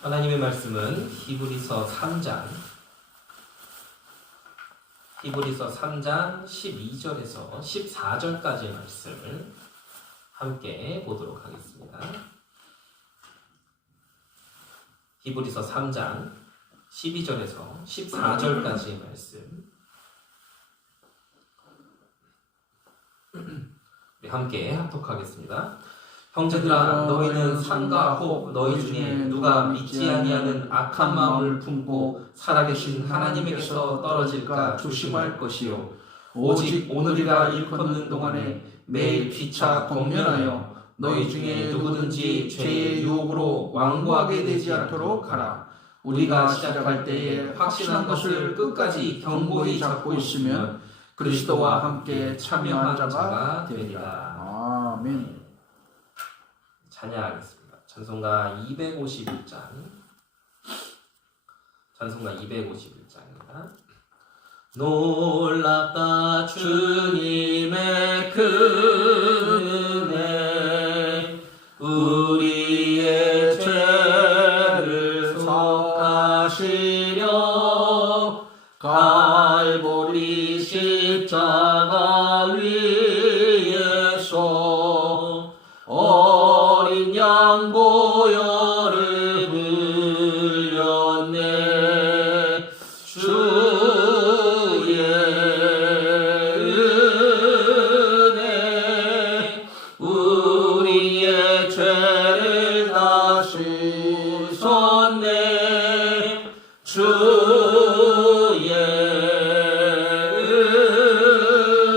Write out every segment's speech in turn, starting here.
하나님의 말씀은 히브리서 3장 12절에서 14절까지의 말씀을 함께 보도록 하겠습니다. 히브리서 3장 12절에서 14절까지의 말씀 우리 함께 합독하겠습니다. 형제들아, 너희는 삼가 혹 너희 중에 누가 믿지 아니하는 악한 마음을 품고 살아계신 하나님에게서 떨어질까 조심할 것이요, 오직 오늘이라 일컫는 동안에 매일 피차 권면하여 너희 중에 누구든지 죄의 유혹으로 완고하게 되지 않도록 하라. 우리가 시작할 때에 확신한 것을 끝까지 견고히 잡고 있으면 그리스도와 함께 참여한 자가 되리라. 아멘. 찬양하겠습니다. 찬송가 251장. 찬송가 251장입니다. 놀랍다 주님의 큰 은혜, 우리의 죄를 속하시려 갈보리 십자가 위에서 어린 양 보혈을 흘렸네. 주의 은혜 우리의 죄를 다 씻었네. 주의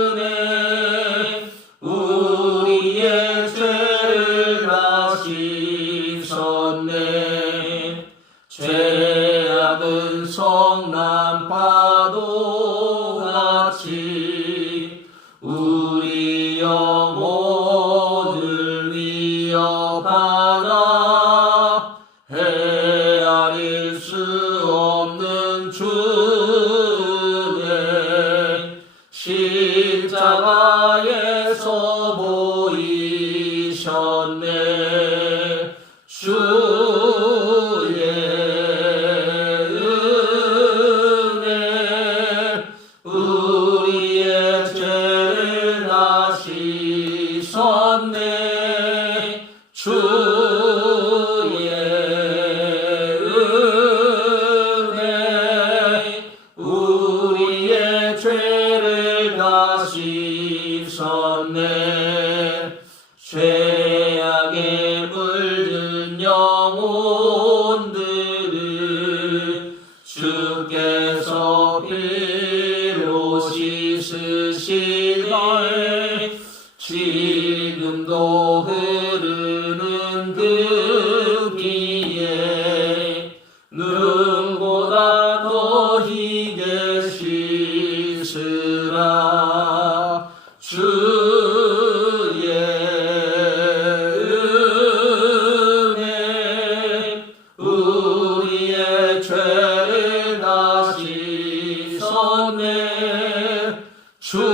은혜 우리의 죄를 다 씻었네. 죄악은 성난 파도같이 우리 영혼을 위협하나 헤아릴 수 없는 주의 십자가에서 보이셨네. 주의 은혜 우리의 죄를 다 씻었네. 주의 은혜 우리의 죄를 다 씻었네. 죄악에 물든 영혼들을 주께서 피로 씻으시네. 지금도 흐르는 그 피에 눈보다 더 희게 씻으라. 주의 은혜 우리의 죄를 다 씻었네. 주의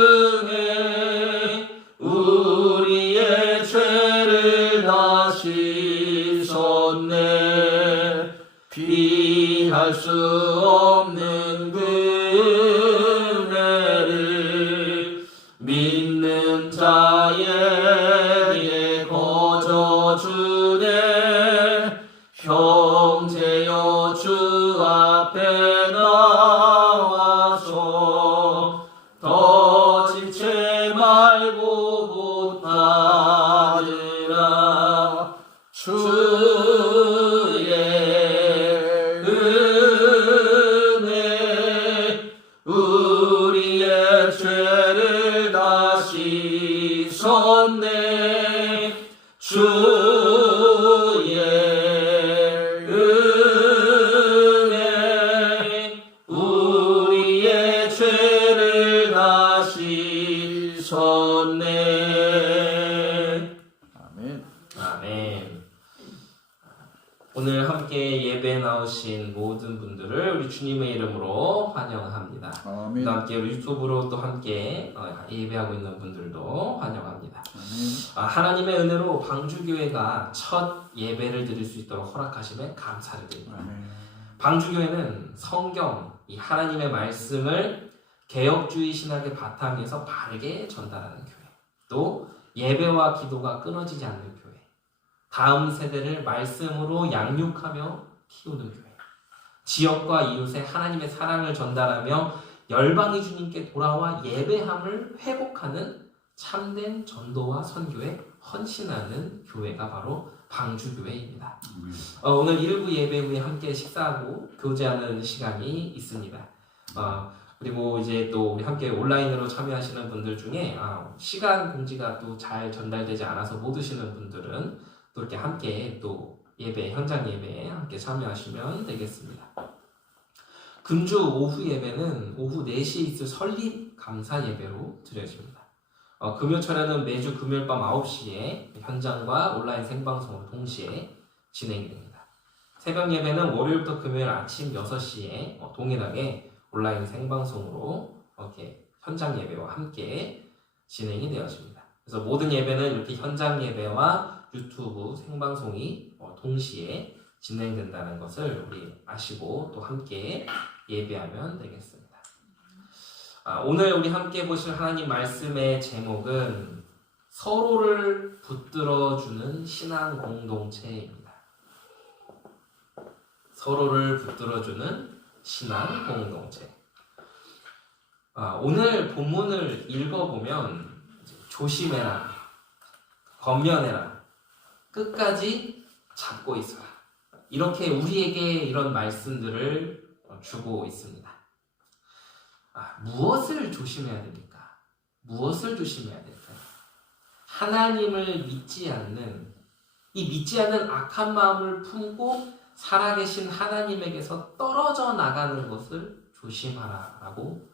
은혜 우리의 죄를 다 씻었네. 피할 수 없는 그 은혜를 믿는 자에게 거저 주네. 형제여, 주 앞에 나와서 더 지체 말고 곧 받으라. 주의 은혜 우리의 죄를 다 씻었네. 주의 은혜 우리의 죄를 다 씻었네. 아멘. 아멘. 오늘 함께 예배에 나오신 모든 분들을 우리 주님의 이름으로 환영합니다. 아멘. 또 함께 유튜브로 또 함께 예배하고 있는 분들도 환영합니다. 아멘. 하나님의 은혜로 방주교회가 첫 예배를 드릴 수 있도록 허락하심에 감사를 드립니다. 아멘. 방주교회는 성경, 이 하나님의 말씀을 개혁주의 신학의 바탕에서 바르게 전달하는 교회, 또 예배와 기도가 끊어지지 않는 교회, 다음 세대를 말씀으로 양육하며 키우는 교회, 지역과 이웃에 하나님의 사랑을 전달하며 열방이 주님께 돌아와 예배함을 회복하는 참된 전도와 선교에 헌신하는 교회가 바로 방주교회입니다. 오늘 일부 예배 후에 함께 식사하고 교제하는 시간이 있습니다. 그리고 이제 또 우리 함께 온라인으로 참여하시는 분들 중에 시간 공지가 또 잘 전달되지 않아서 못 오시는 분들은 또 이렇게 함께 또 예배, 현장 예배에 함께 참여하시면 되겠습니다. 금주 오후 예배는 오후 4시에 있을 설립 감사 예배로 드려집니다. 금요철에는 매주 금요일 밤 9시에 현장과 온라인 생방송으로 동시에 진행이 됩니다. 새벽 예배는 월요일부터 금요일 아침 6시에 동일하게 온라인 생방송으로 이렇게 현장 예배와 함께 진행이 되어집니다. 그래서 모든 예배는 이렇게 현장 예배와 유튜브 생방송이 동시에 진행된다는 것을 우리 아시고 또 함께 예배하면 되겠습니다. 오늘 우리 함께 보실 하나님 말씀의 제목은 서로를 붙들어주는 신앙 공동체입니다. 서로를 붙들어주는 신앙 공동체. 오늘 본문을 읽어보면 조심해라, 권면해라, 끝까지 잡고 있어라, 이렇게 우리에게 이런 말씀들을 주고 있습니다. 무엇을 조심해야 됩니까? 무엇을 조심해야 될까요? 하나님을 믿지 않는, 이 믿지 않는 악한 마음을 품고 살아계신 하나님에게서 떨어져 나가는 것을 조심하라 라고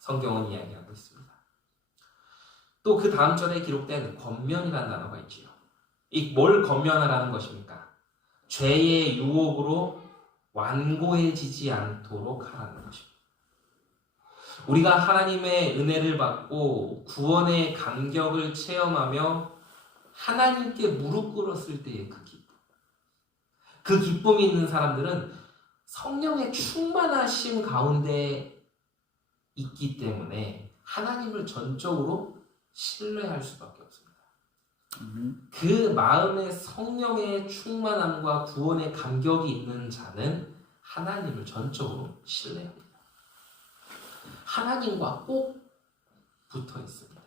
성경은 이야기하고 있습니다. 또 그 다음 절에 기록된 권면이라는 단어가 있지요. 이 뭘 권면하라는 것입니까? 죄의 유혹으로 완고해지지 않도록 하라는 것입니다. 우리가 하나님의 은혜를 받고 구원의 감격을 체험하며 하나님께 무릎 꿇었을 때의 그 기쁨, 그 기쁨이 있는 사람들은 성령의 충만하심 가운데 있기 때문에 하나님을 전적으로 신뢰할 수밖에 없습니다. 그 마음에 성령의 충만함과 구원의 감격이 있는 자는 하나님을 전적으로 신뢰합니다. 하나님과 꼭 붙어 있습니다.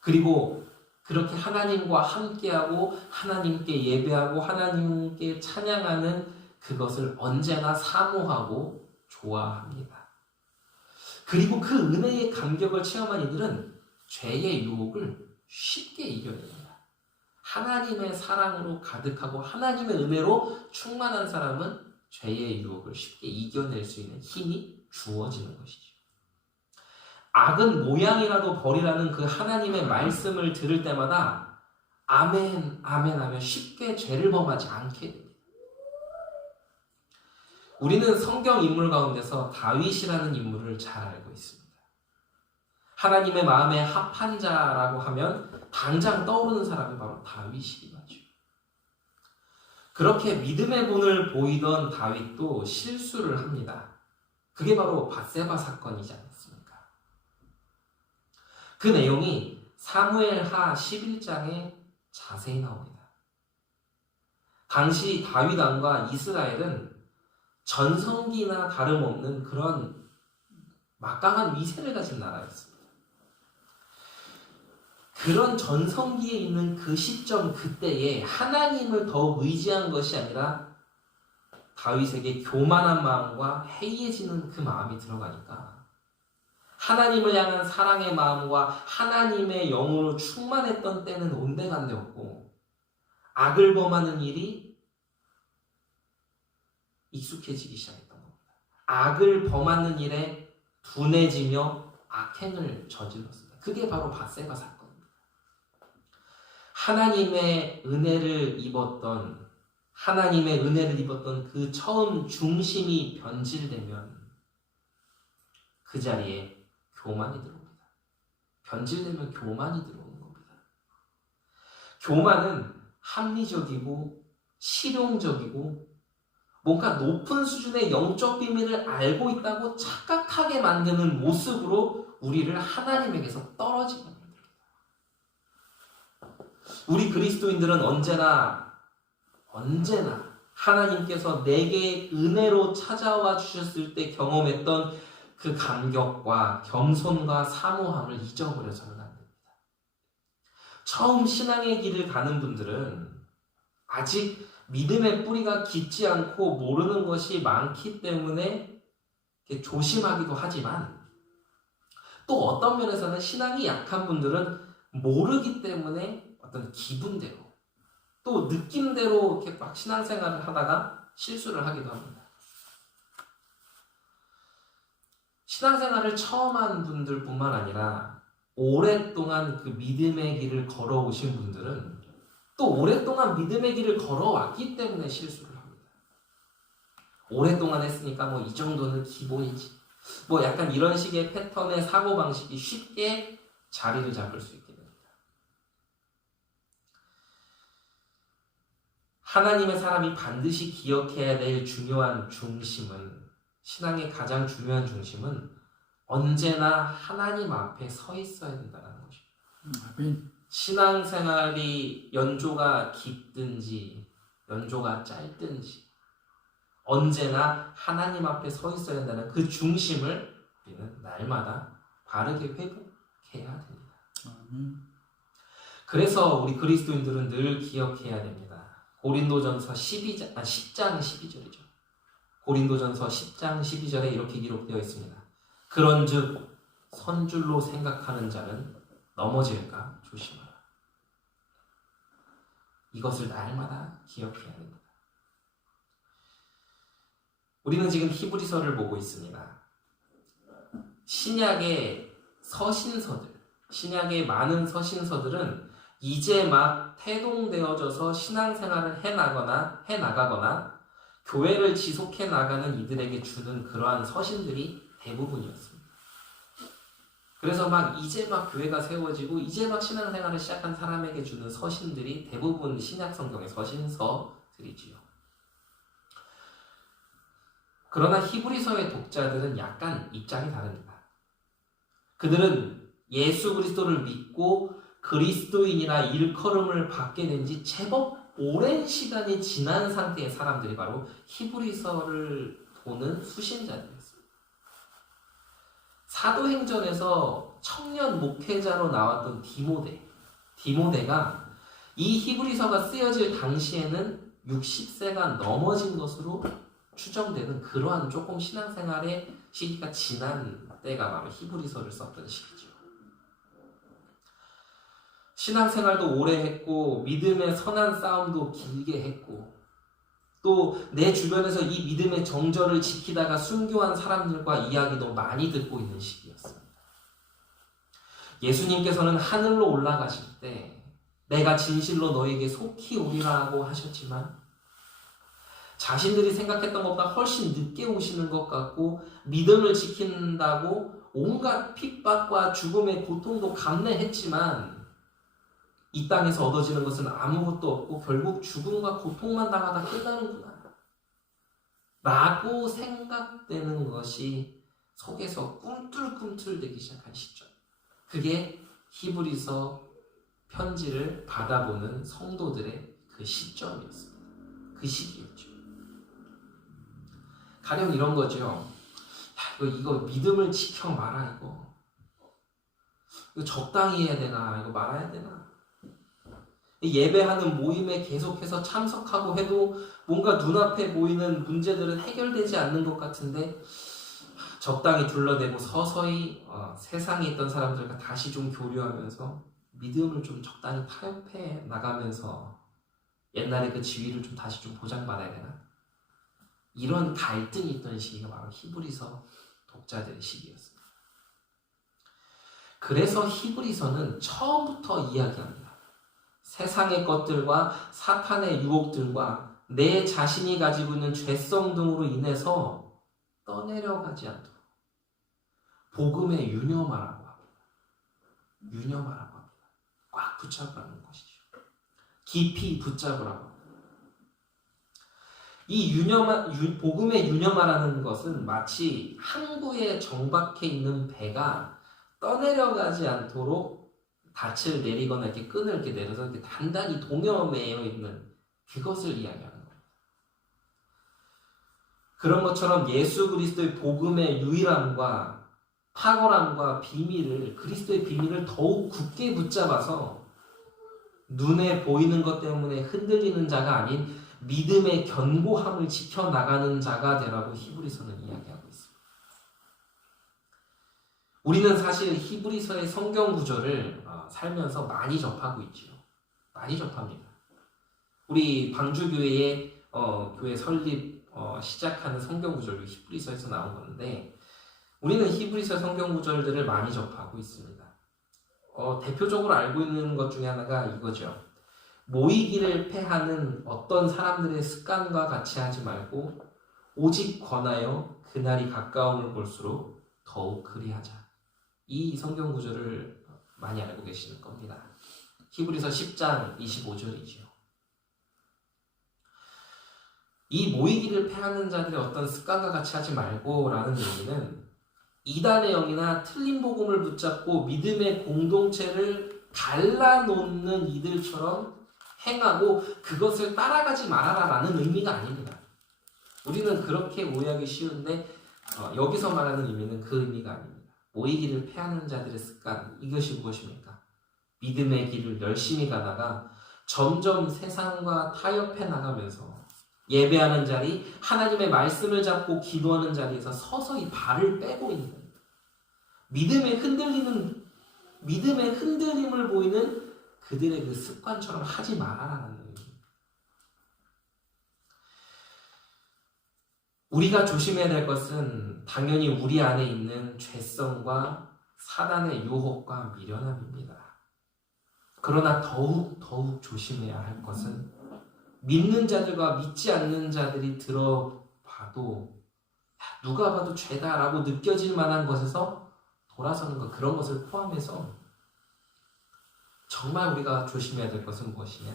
그리고 그렇게 하나님과 함께하고 하나님께 예배하고 하나님께 찬양하는 그것을 언제나 사모하고 좋아합니다. 그리고 그 은혜의 감격을 체험한 이들은 죄의 유혹을 쉽게 이겨냅니다. 하나님의 사랑으로 가득하고 하나님의 은혜로 충만한 사람은 죄의 유혹을 쉽게 이겨낼 수 있는 힘이 주어지는 것이죠. 악은 모양이라도 버리라는 그 하나님의 말씀을 들을 때마다 아멘, 아멘 하며 쉽게 죄를 범하지 않게 됩니다. 우리는 성경 인물 가운데서 다윗이라는 인물을 잘 알고 있습니다. 하나님의 마음에 합한 자라고 하면 당장 떠오르는 사람이 바로 다윗이기도 하죠. 그렇게 믿음의 본을 보이던 다윗도 실수를 합니다. 그게 바로 밧세바 사건이지 않습니까? 그 내용이 사무엘하 11장에 자세히 나옵니다. 당시 다윗 왕과 이스라엘은 전성기나 다름없는 그런 막강한 위세를 가진 나라였습니다. 그런 전성기에 있는 그 시점 그때에 하나님을 더욱 의지한 것이 아니라 다윗에게 교만한 마음과 해이해지는 그 마음이 들어가니까 하나님을 향한 사랑의 마음과 하나님의 영으로 충만했던 때는 온데간데 없고 악을 범하는 일이 익숙해지기 시작했던 겁니다. 악을 범하는 일에 둔해지며 악행을 저질렀습니다. 그게 바로 밧세바 사건입니다. 하나님의 은혜를 입었던 하나님의 은혜를 입었던 그 처음 중심이 변질되면 그 자리에 교만이 들어옵니다. 변질되면 교만이 들어오는 겁니다. 교만은 합리적이고 실용적이고 뭔가 높은 수준의 영적 비밀을 알고 있다고 착각하게 만드는 모습으로 우리를 하나님에게서 떨어지게 만듭니다. 우리 그리스도인들은 언제나 하나님께서 내게 은혜로 찾아와 주셨을 때 경험했던 그 감격과 겸손과 사모함을 잊어버려서는 안 됩니다. 처음 신앙의 길을 가는 분들은 아직 믿음의 뿌리가 깊지 않고 모르는 것이 많기 때문에 조심하기도 하지만 또 어떤 면에서는 신앙이 약한 분들은 모르기 때문에 어떤 기분대로 또 느낌대로 이렇게 막 신앙생활을 하다가 실수를 하기도 합니다. 신앙생활을 처음 한 분들뿐만 아니라 오랫동안 그 믿음의 길을 걸어오신 분들은 또 오랫동안 믿음의 길을 걸어왔기 때문에 실수를 합니다. 오랫동안 했으니까 뭐 이 정도는 기본이지. 뭐 약간 이런 식의 패턴의 사고방식이 쉽게 자리를 잡을 수 있게 됩니다. 하나님의 사람이 반드시 기억해야 될 중요한 중심은, 신앙의 가장 중요한 중심은 언제나 하나님 앞에 서 있어야 된다는 것입니다. 신앙생활이 연조가 깊든지 연조가 짧든지 언제나 하나님 앞에 서 있어야 한다는 그 중심을 우리는 날마다 바르게 회복해야 됩니다. 그래서 우리 그리스도인들은 늘 기억해야 됩니다. 고린도전서 10장 12절이죠. 고린도전서 10장 12절에 이렇게 기록되어 있습니다. 그런즉 선줄로 생각하는 자는 넘어질까 조심하라. 이것을 날마다 기억해야 됩니다. 우리는 지금 히브리서를 보고 있습니다. 신약의 서신서들, 신약의 많은 서신서들은 이제 막 태동되어져서 신앙생활을 해나가거나 교회를 지속해 나가는 이들에게 주는 그러한 서신들이 대부분이었습니다. 그래서 이제 막 교회가 세워지고 이제 막 신앙생활을 시작한 사람에게 주는 서신들이 대부분 신약 성경의 서신서들이지요. 그러나 히브리서의 독자들은 약간 입장이 다릅니다. 그들은 예수 그리스도를 믿고 그리스도인이라 일컬음을 받게 된 지 제법 오랜 시간이 지난 상태의 사람들이 바로 히브리서를 보는 수신자들이었습니다. 사도행전에서 청년 목회자로 나왔던 디모데가 이 히브리서가 쓰여질 당시에는 60세가 넘어진 것으로 추정되는 그러한 조금 신앙생활의 시기가 지난 때가 바로 히브리서를 썼던 시기죠. 신앙생활도 오래 했고 믿음의 선한 싸움도 길게 했고 또 내 주변에서 이 믿음의 정절을 지키다가 순교한 사람들과 이야기도 많이 듣고 있는 시기였습니다. 예수님께서는 하늘로 올라가실 때 내가 진실로 너에게 속히 오리라고 하셨지만 자신들이 생각했던 것보다 훨씬 늦게 오시는 것 같고 믿음을 지킨다고 온갖 핍박과 죽음의 고통도 감내했지만 이 땅에서 얻어지는 것은 아무것도 없고 결국 죽음과 고통만 당하다 끝나는구나 라고 생각되는 것이 속에서 꿈틀꿈틀대기 시작한 시점, 그게 히브리서 편지를 받아보는 성도들의 그 시점이었습니다. 그 시기였죠. 가령 이런 거죠. 이거 믿음을 지켜 마라. 이거 적당히 해야 되나? 이거 말아야 되나? 예배하는 모임에 계속해서 참석하고 해도 뭔가 눈앞에 보이는 문제들은 해결되지 않는 것 같은데 적당히 둘러대고 서서히 세상에 있던 사람들과 다시 좀 교류하면서 믿음을 좀 적당히 타협해 나가면서 옛날에 그 지위를 좀 다시 좀 보장받아야 되나? 이런 갈등이 있던 시기가 바로 히브리서 독자들의 시기였습니다. 그래서 히브리서는 처음부터 이야기합니다. 세상의 것들과 사탄의 유혹들과 내 자신이 가지고 있는 죄성 등으로 인해서 떠내려가지 않도록 복음에 유념하라고 합니다. 유념하라고 합니다. 꽉 붙잡으라는 것이죠. 깊이 붙잡으라고 합니다. 이 복음에 유념하라는 것은 마치 항구에 정박해 있는 배가 떠내려가지 않도록 닻을 내리거나 이렇게 끈을 이렇게 내려서 이렇게 단단히 동여매여 있는 그것을 이야기하는 겁니다. 그런 것처럼 예수 그리스도의 복음의 유일함과 탁월함과 비밀을, 그리스도의 비밀을 더욱 굳게 붙잡아서 눈에 보이는 것 때문에 흔들리는 자가 아닌 믿음의 견고함을 지켜나가는 자가 되라고 히브리서는 이야기하고 있습니다. 우리는 사실 히브리서의 성경 구절을 살면서 많이 접하고 있지요. 많이 접합니다. 우리 방주교회의 교회 설립 시작하는 성경 구절도 히브리서에서 나온 건데 우리는 히브리서 성경 구절들을 많이 접하고 있습니다. 대표적으로 알고 있는 것 중에 하나가 이거죠. 모이기를 패하는 어떤 사람들의 습관과 같이 하지 말고 오직 권하여 그날이 가까움을 볼수록 더욱 그리하자. 이 성경 구절을 많이 알고 계시는 겁니다. 히브리서 10장 25절이죠. 이 모이기를 패하는 자들의 어떤 습관과 같이 하지 말고 라는 의미는 이단의 영이나 틀린 복음을 붙잡고 믿음의 공동체를 갈라놓는 이들처럼 행하고 그것을 따라가지 말아라 라는 의미가 아닙니다. 우리는 그렇게 오해하기 쉬운데 여기서 말하는 의미는 그 의미가 아닙니다. 모이기를 패하는 자들의 습관, 이것이 무엇입니까? 믿음의 길을 열심히 가다가 점점 세상과 타협해 나가면서 예배하는 자리, 하나님의 말씀을 잡고 기도하는 자리에서 서서히 발을 빼고 있는 믿음의 흔들림을 보이는 그들의 그 습관처럼 하지 말아라는 의미입니다. 우리가 조심해야 될 것은 당연히 우리 안에 있는 죄성과 사단의 유혹과 미련함입니다. 그러나 더욱 조심해야 할 것은 믿는 자들과 믿지 않는 자들이 들어봐도 누가 봐도 죄다라고 느껴질 만한 것에서 돌아서는 것, 그런 것을 포함해서 정말 우리가 조심해야 될 것은 무엇이냐?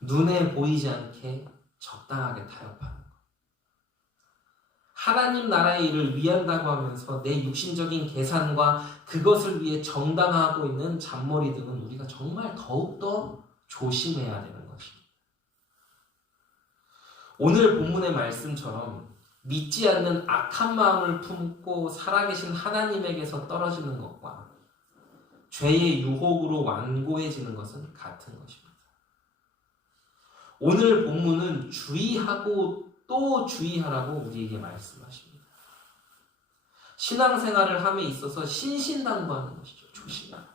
눈에 보이지 않게 적당하게 타협하는 것. 하나님 나라의 일을 위한다고 하면서 내 육신적인 계산과 그것을 위해 정당화하고 있는 잔머리 등은 우리가 정말 더욱더 조심해야 되는 것입니다. 오늘 본문의 말씀처럼 믿지 않는 악한 마음을 품고 살아계신 하나님에게서 떨어지는 것과 죄의 유혹으로 완고해지는 것은 같은 것입니다. 오늘 본문은 주의하고 또 주의하라고 우리에게 말씀하십니다. 신앙생활을 함에 있어서 신신당부하는 것이죠. 조심하라.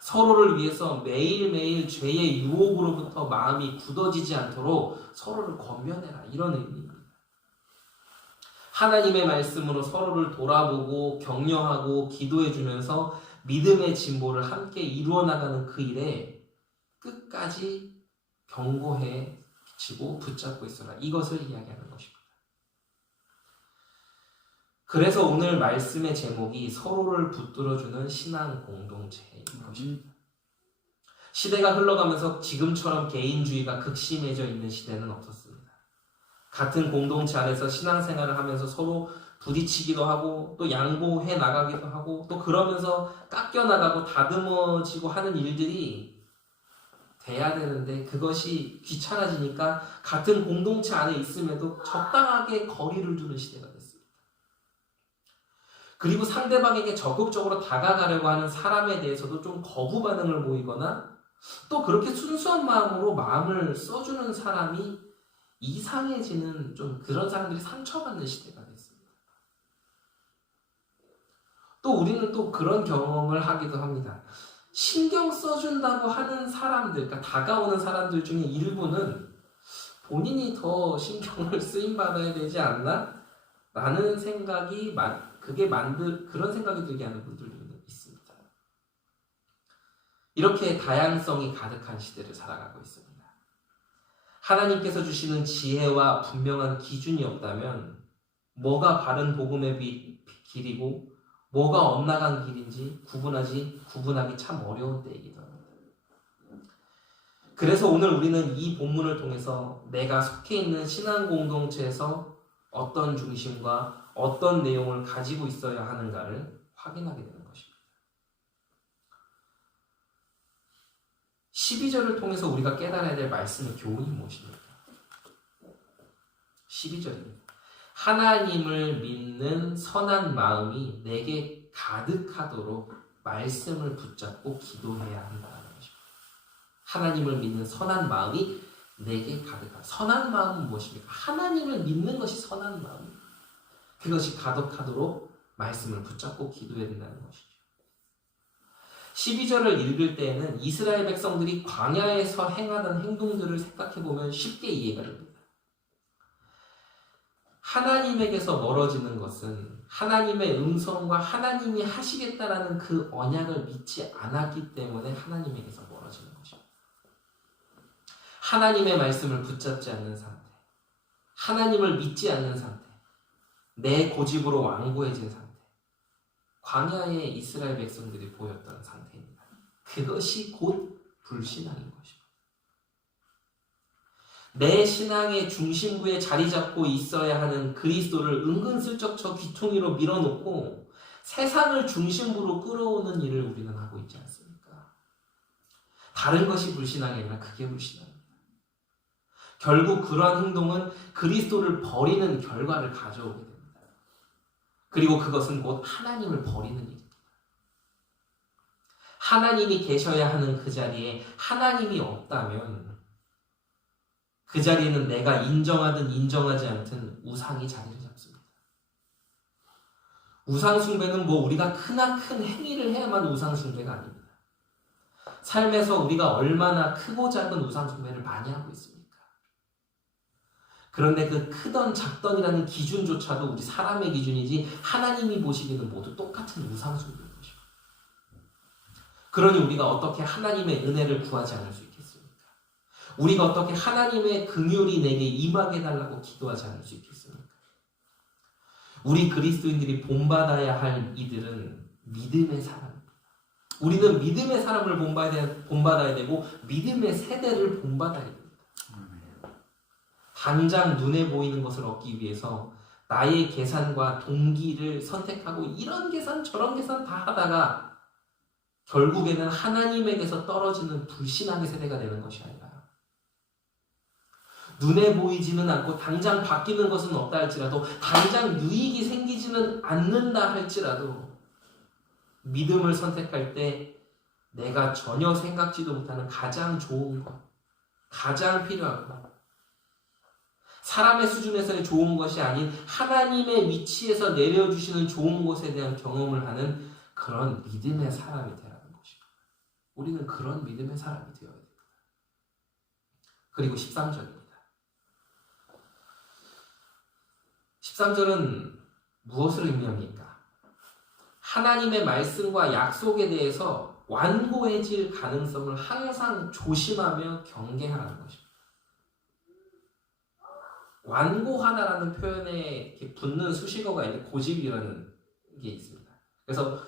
서로를 위해서 매일매일 죄의 유혹으로부터 마음이 굳어지지 않도록 서로를 권면해라. 이런 의미입니다. 하나님의 말씀으로 서로를 돌아보고 격려하고 기도해주면서 믿음의 진보를 함께 이루어나가는 그 일에 끝까지 경고해지고 붙잡고 있어라. 이것을 이야기하는 것입니다. 그래서 오늘 말씀의 제목이 서로를 붙들어주는 신앙 공동체인 것입니다. 시대가 흘러가면서 지금처럼 개인주의가 극심해져 있는 시대는 없었습니다. 같은 공동체 안에서 신앙생활을 하면서 서로 부딪히기도 하고 또 양보해 나가기도 하고 또 그러면서 깎여 나가고 다듬어지고 하는 일들이 돼야 되는데 그것이 귀찮아지니까 같은 공동체 안에 있음에도 적당하게 거리를 두는 시대가 됐습니다. 그리고 상대방에게 적극적으로 다가가려고 하는 사람에 대해서도 좀 거부 반응을 보이거나 또 그렇게 순수한 마음으로 마음을 써주는 사람이 이상해지는 좀 그런 사람들이 상처받는 시대가 됐습니다. 또 우리는 또 그런 경험을 하기도 합니다. 신경 써준다고 하는 사람들, 그러니까 다가오는 사람들 중에 일부는 본인이 더 신경을 쓰임받아야 되지 않나? 라는 생각이, 그런 생각이 들게 하는 분들도 있습니다. 이렇게 다양성이 가득한 시대를 살아가고 있습니다. 하나님께서 주시는 지혜와 분명한 기준이 없다면 뭐가 바른 복음의 길이고 뭐가 엇나간 길인지 구분하기 참 어려운 때이기도 합니다. 그래서 오늘 우리는 이 본문을 통해서 내가 속해 있는 신앙 공동체에서 어떤 중심과 어떤 내용을 가지고 있어야 하는가를 확인하게 되는 것입니다. 12절을 통해서 우리가 깨달아야 될 말씀의 교훈이 무엇입니까? 12절입니다. 하나님을 믿는 선한 마음이 내게 가득하도록 말씀을 붙잡고 기도해야 한다는 것입니다. 하나님을 믿는 선한 마음이 내게 가득하다. 선한 마음은 무엇입니까? 하나님을 믿는 것이 선한 마음입니다. 그것이 가득하도록 말씀을 붙잡고 기도해야 된다는 것이죠. 12절을 읽을 때에는 이스라엘 백성들이 광야에서 행하던 행동들을 생각해보면 쉽게 이해가 됩니다. 하나님에게서 멀어지는 것은 하나님의 음성과 하나님이 하시겠다라는 그 언약을 믿지 않았기 때문에 하나님에게서 멀어지는 것입니다. 하나님의 말씀을 붙잡지 않는 상태, 하나님을 믿지 않는 상태, 내 고집으로 완고해진 상태, 광야의 이스라엘 백성들이 보였던 상태입니다. 그것이 곧 불신앙인 것입니다. 내 신앙의 중심부에 자리 잡고 있어야 하는 그리스도를 은근슬쩍 저 귀퉁이로 밀어놓고 세상을 중심부로 끌어오는 일을 우리는 하고 있지 않습니까? 다른 것이 불신앙이 아니라 그게 불신앙입니다. 결국 그러한 행동은 그리스도를 버리는 결과를 가져오게 됩니다. 그리고 그것은 곧 하나님을 버리는 일입니다. 하나님이 계셔야 하는 그 자리에 하나님이 없다면 그 자리에는 내가 인정하든 인정하지 않든 우상이 자리를 잡습니다. 우상 숭배는 우리가 크나큰 행위를 해야만 우상 숭배가 아닙니다. 삶에서 우리가 얼마나 크고 작은 우상 숭배를 많이 하고 있습니까? 그런데 그 크던 작던이라는 기준조차도 우리 사람의 기준이지 하나님이 보시기에는 모두 똑같은 우상 숭배인 것입니다. 그러니 우리가 어떻게 하나님의 은혜를 구하지 않을 수 있겠습니까? 우리가 어떻게 하나님의 긍휼이 내게 임하게 해달라고 기도하지 않을 수 있겠습니까? 우리 그리스도인들이 본받아야 할 이들은 믿음의 사람입니다. 우리는 믿음의 사람을 본받아야 되고 믿음의 세대를 본받아야 됩니다. 당장 눈에 보이는 것을 얻기 위해서 나의 계산과 동기를 선택하고 이런 계산 저런 계산 다 하다가 결국에는 하나님에게서 떨어지는 불신앙의 세대가 되는 것이 아니라 눈에 보이지는 않고 당장 바뀌는 것은 없다 할지라도 당장 유익이 생기지는 않는다 할지라도 믿음을 선택할 때 내가 전혀 생각지도 못하는 가장 좋은 것, 가장 필요한 것, 사람의 수준에서의 좋은 것이 아닌 하나님의 위치에서 내려주시는 좋은 것에 대한 경험을 하는 그런 믿음의 사람이 되라는 것입니다. 우리는 그런 믿음의 사람이 되어야 됩니다. 그리고 13절입니다. 13절은 무엇을 의미합니까? 하나님의 말씀과 약속에 대해서 완고해질 가능성을 항상 조심하며 경계하라는 것입니다. 완고하다라는 표현에 이렇게 붙는 수식어가 있는데 고집이라는 게 있습니다. 그래서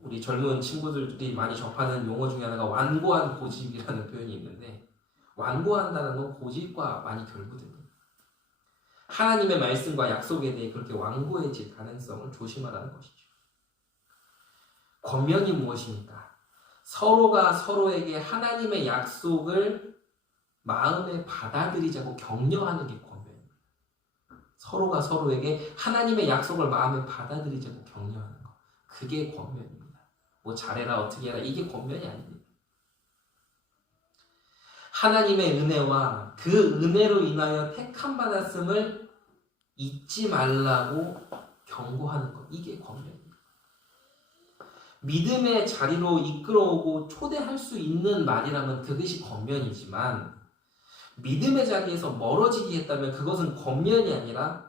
우리 젊은 친구들이 많이 접하는 용어 중에 하나가 완고한 고집이라는 표현이 있는데 완고한다는 건 고집과 많이 결부됩니다. 하나님의 말씀과 약속에 대해 그렇게 완고해질 가능성을 조심하라는 것이죠. 권면이 무엇입니까? 서로가 서로에게 하나님의 약속을 마음에 받아들이자고 격려하는 게 권면입니다. 서로가 서로에게 하나님의 약속을 마음에 받아들이자고 격려하는 것. 그게 권면입니다. 잘해라 어떻게 해라 이게 권면이 아닙니다. 하나님의 은혜와 그 은혜로 인하여 택함 받았음을 잊지 말라고 경고하는 것. 이게 권면입니다. 믿음의 자리로 이끌어오고 초대할 수 있는 말이라면 그것이 권면이지만 믿음의 자리에서 멀어지게 했다면 그것은 권면이 아니라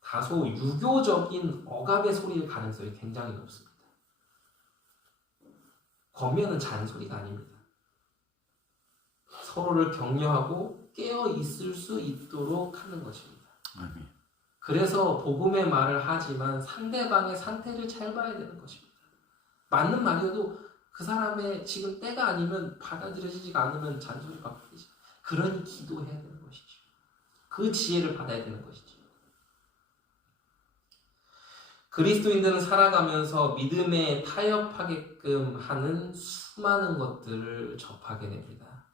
다소 유교적인 억압의 소리일 가능성이 굉장히 높습니다. 권면은 잔소리가 아닙니다. 서로를 격려하고 깨어 있을 수 있도록 하는 것입니다. 아멘. 그래서 복음의 말을 하지만 상대방의 상태를 잘 봐야 되는 것입니다. 맞는 말이어도 그 사람의 지금 때가 아니면 받아들여지지가 않으면 잔소리 받게 되죠. 그러니 기도해야 되는 것이죠. 그 지혜를 받아야 되는 것이죠. 그리스도인들은 살아가면서 믿음에 타협하게끔 하는 수많은 것들을 접하게 됩니다.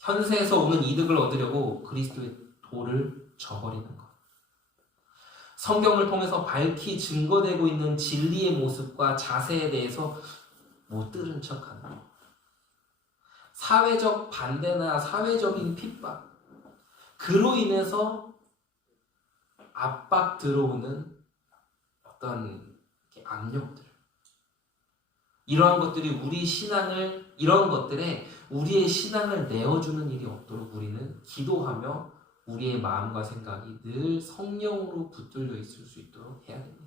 현세에서 오는 이득을 얻으려고 그리스도의 도를 저버리는 것. 성경을 통해서 밝히 증거되고 있는 진리의 모습과 자세에 대해서 못 들은 척하는 것. 사회적 반대나 사회적인 핍박, 그로 인해서 압박 들어오는 어떤 압력들, 이러한 것들이 이런 것들에 우리의 신앙을 내어주는 일이 없도록 우리는 기도하며 우리의 마음과 생각이 늘 성령으로 붙들려 있을 수 있도록 해야 됩니다.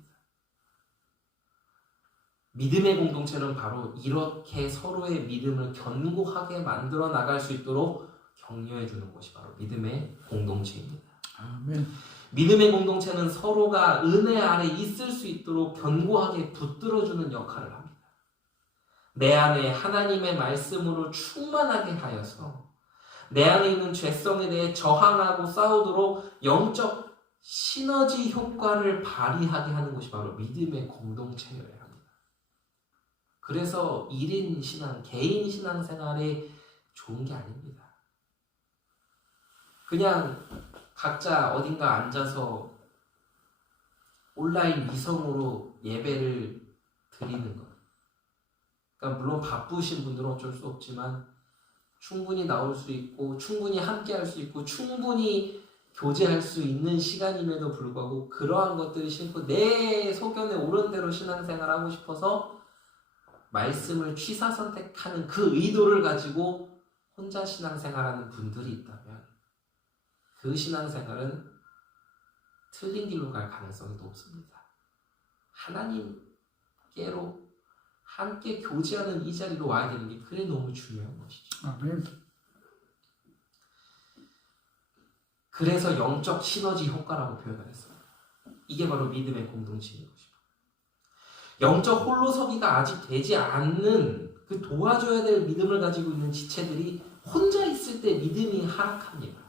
믿음의 공동체는 바로 이렇게 서로의 믿음을 견고하게 만들어 나갈 수 있도록 격려해 주는 것이 바로 믿음의 공동체입니다. 아멘. 믿음의 공동체는 서로가 은혜 아래 있을 수 있도록 견고하게 붙들어주는 역할을 합니다. 내 안에 하나님의 말씀으로 충만하게 하여서 내 안에 있는 죄성에 대해 저항하고 싸우도록 영적 시너지 효과를 발휘하게 하는 것이 바로 믿음의 공동체여야 합니다. 그래서 1인 신앙, 개인 신앙 생활에 좋은 게 아닙니다. 그냥 각자 어딘가 앉아서 온라인 위성으로 예배를 드리는 것. 그러니까 물론 바쁘신 분들은 어쩔 수 없지만 충분히 나올 수 있고 충분히 함께 할 수 있고 충분히 교제할 수 있는 시간임에도 불구하고 그러한 것들이 싫고 내 소견에 옳은 대로 신앙생활하고 싶어서 말씀을 취사 선택하는 그 의도를 가지고 혼자 신앙생활하는 분들이 있다면 그 신앙생활은 틀린 길로 갈 가능성이 높습니다. 하나님께로 함께 교제하는 이 자리로 와야 되는 게 그래 너무 중요한 것이죠. 아멘. 그래서 영적 시너지 효과라고 표현을 했어요. 이게 바로 믿음의 공동체인 것이고, 영적 홀로서기가 아직 되지 않는 그 도와줘야 될 믿음을 가지고 있는 지체들이 혼자 있을 때 믿음이 하락합니다.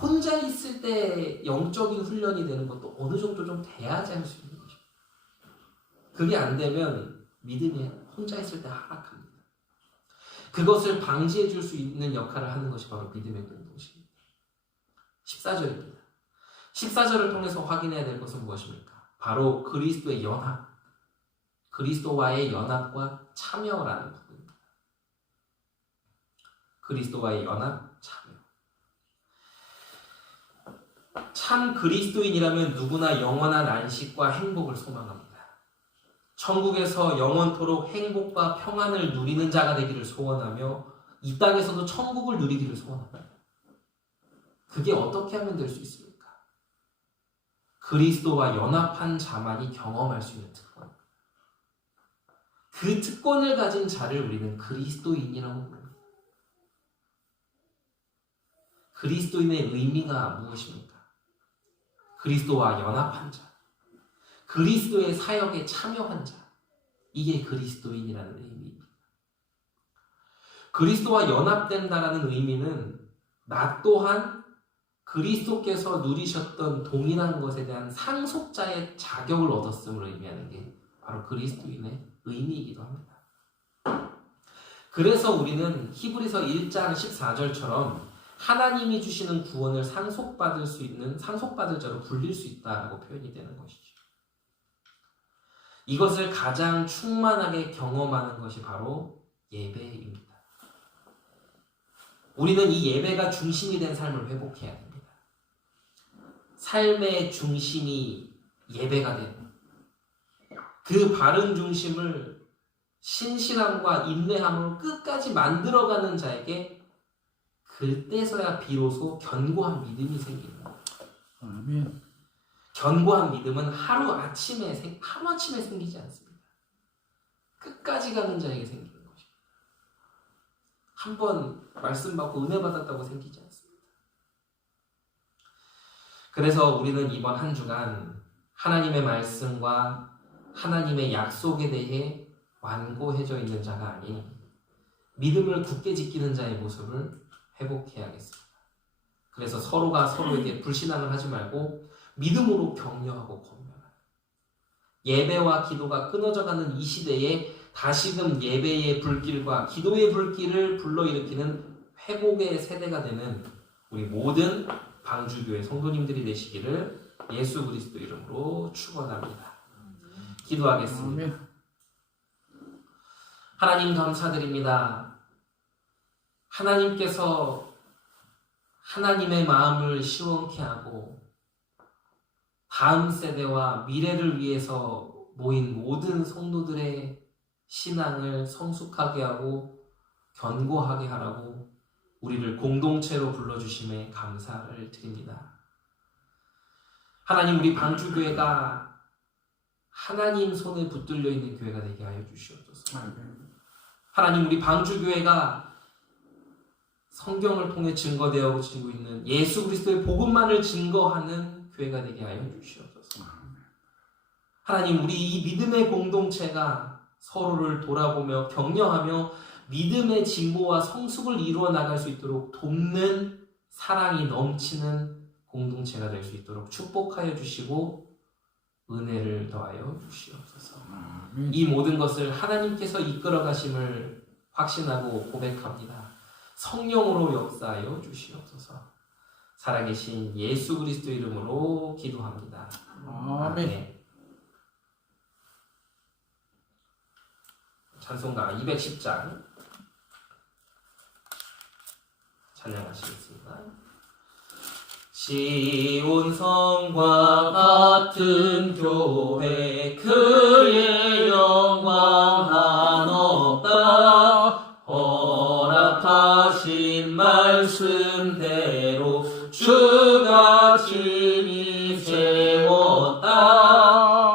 혼자 있을 때 영적인 훈련이 되는 것도 어느 정도 좀 돼야지 할 수 있는 거죠. 그게 안 되면 믿음이 혼자 있을 때 하락합니다. 그것을 방지해 줄 수 있는 역할을 하는 것이 바로 믿음의 공동체입니다. 14절입니다. 14절을 통해서 확인해야 될 것은 무엇입니까? 바로 그리스도의 연합, 그리스도와의 연합과 참여라는 부분입니다. 그리스도와의 연합, 참여. 참 그리스도인이라면 누구나 영원한 안식과 행복을 소망합니다. 천국에서 영원토록 행복과 평안을 누리는 자가 되기를 소원하며 이 땅에서도 천국을 누리기를 소원합니다. 그게 어떻게 하면 될 수 있습니까? 그리스도와 연합한 자만이 경험할 수 있는 특권입니다. 그 특권을 가진 자를 우리는 그리스도인이라고 부릅니다. 그리스도인의 의미가 무엇입니까? 그리스도와 연합한 자, 그리스도의 사역에 참여한 자, 이게 그리스도인이라는 의미입니다. 그리스도와 연합된다라는 의미는 나 또한 그리스도께서 누리셨던 동일한 것에 대한 상속자의 자격을 얻었음을 의미하는 게 바로 그리스도인의 의미이기도 합니다. 그래서 우리는 히브리서 1장 14절처럼 하나님이 주시는 구원을 상속받을 수 있는 상속받을 자로 불릴 수 있다라고 표현이 되는 것이죠. 이것을 가장 충만하게 경험하는 것이 바로 예배입니다. 우리는 이 예배가 중심이 된 삶을 회복해야 됩니다. 삶의 중심이 예배가 되는 그 바른 중심을 신실함과 인내함으로 끝까지 만들어가는 자에게 그때서야 비로소 견고한 믿음이 생기는 거예요. 아멘. 견고한 믿음은 하루아침에 생기지 않습니다. 끝까지 가는 자에게 생기는 것입니다. 한번 말씀 받고 은혜 받았다고 생기지 않습니다. 그래서 우리는 이번 한 주간 하나님의 말씀과 하나님의 약속에 대해 완고해져 있는 자가 아닌 믿음을 굳게 지키는 자의 모습을 회복해야겠습니다. 그래서 서로가 서로에게 불신앙을 하지 말고 믿음으로 격려하고 권면하는, 예배와 기도가 끊어져가는 이 시대에 다시금 예배의 불길과 기도의 불길을 불러일으키는 회복의 세대가 되는 우리 모든 방주교회 성도님들이 되시기를 예수 그리스도 이름으로 축원합니다. 기도하겠습니다. 아멘. 하나님 감사드립니다. 하나님께서 하나님의 마음을 시원케 하고 다음 세대와 미래를 위해서 모인 모든 성도들의 신앙을 성숙하게 하고 견고하게 하라고 우리를 공동체로 불러주심에 감사를 드립니다. 하나님, 우리 방주교회가 하나님 손에 붙들려 있는 교회가 되게 하여 주시옵소서. 하나님, 우리 방주교회가 성경을 통해 증거되어지고 있는 예수 그리스도의 복음만을 증거하는 교회가 되게 하여 주시옵소서. 하나님, 우리 이 믿음의 공동체가 서로를 돌아보며 격려하며 믿음의 진보와 성숙을 이루어 나갈 수 있도록 돕는 사랑이 넘치는 공동체가 될 수 있도록 축복하여 주시고 은혜를 더하여 주시옵소서. 이 모든 것을 하나님께서 이끌어 가심을 확신하고 고백합니다. 성령으로 역사하여 주시옵소서. 살아계신 예수 그리스도 이름으로 기도합니다. 아멘. 찬송가 210장 찬양하시겠습니다. 시온 성과 같은 교회, 그의 영광 한없다. 허락하신 말씀대로 주가 친히 세웠다.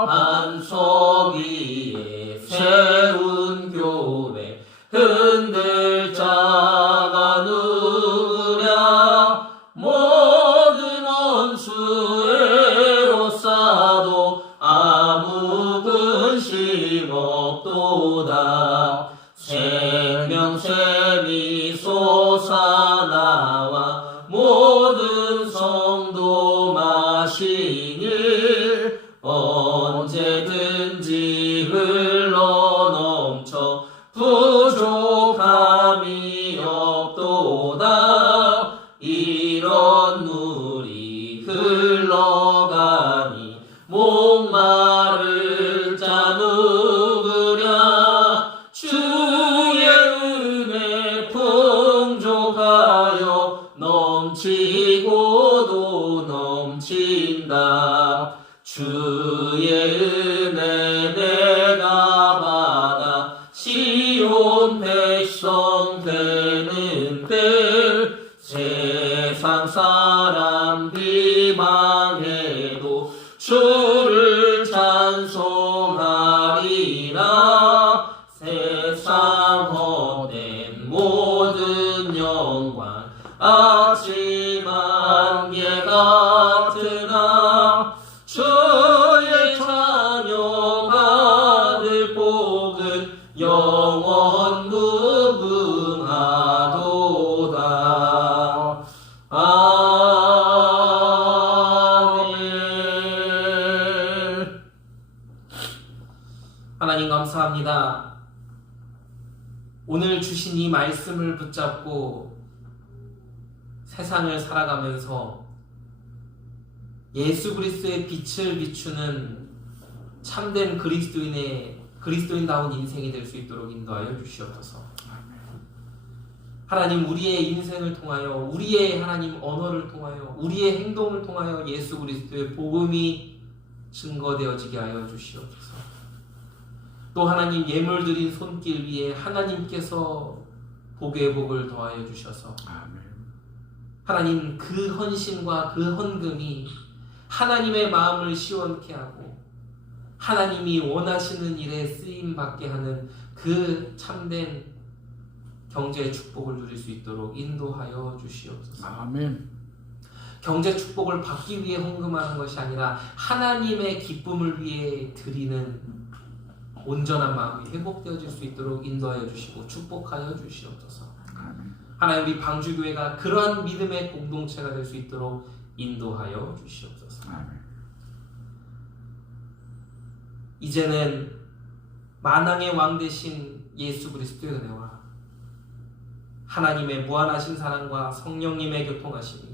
반석 위에 세운 교회, 흔들 자가 누구랴. 모든 원수의 옷사도 아무 근심 없도다. 생명샘이 솟아나와 모든 성도 마시니 언제든지 흘러넘쳐 부족함이 없도다. 이런 물이 흘러가니 목마를 자 누구랴. 주의 은혜 풍족하여 넘치고도 넘친다. 주의 은혜 내가 받아 시온 백성 되는 때 세상 사람 비방해도 주를 찬송하리라. 세상 헛된 모든 영광 아침 안개 같으나 주의 자녀 받을 복은 영원 무궁하도다. 아멘. 하나님 감사합니다. 오늘 주신 이 말씀을 붙잡고 세상을 살아가면서 예수 그리스도의 빛을 비추는 참된 그리스도인다운 인생이 될 수 있도록 인도하여 주시옵소서. 하나님, 우리의 인생을 통하여, 우리의 하나님 언어를 통하여, 우리의 행동을 통하여 예수 그리스도의 복음이 증거되어지게 하여 주시옵소서. 또 하나님, 예물 드린 손길 위에 하나님께서 복의 복을 더하여 주셔서 하나님, 그 헌신과 그 헌금이 하나님의 마음을 시원케 하고 하나님이 원하시는 일에 쓰임받게 하는 그 참된 경제의 축복을 누릴 수 있도록 인도하여 주시옵소서. 아멘. 경제 축복을 받기 위해 헌금하는 것이 아니라 하나님의 기쁨을 위해 드리는 온전한 마음이 회복되어질 수 있도록 인도하여 주시고 축복하여 주시옵소서. 아멘. 하나님, 우리 방주교회가 그러한 믿음의 공동체가 될 수 있도록 인도하여 주시옵소서. 아멘. 이제는 만왕의 왕 되신 예수 그리스도의 은혜와 하나님의 무한하신 사랑과 성령님의 교통하심이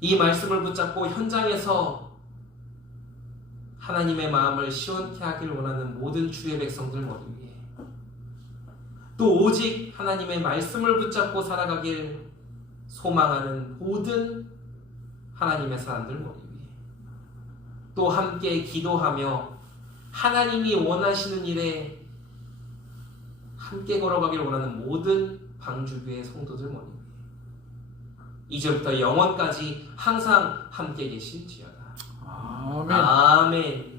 이 말씀을 붙잡고 현장에서 하나님의 마음을 시원케 하길 원하는 모든 주의 백성들 머리 위에, 또 오직 하나님의 말씀을 붙잡고 살아가길 소망하는 모든 하나님의 사람들 머리 위에, 또 함께 기도하며 하나님이 원하시는 일에 함께 걸어가길 원하는 모든 방주교의 성도들 머리 위에 이제부터 영원까지 항상 함께 계실지어다. 아멘. 아멘.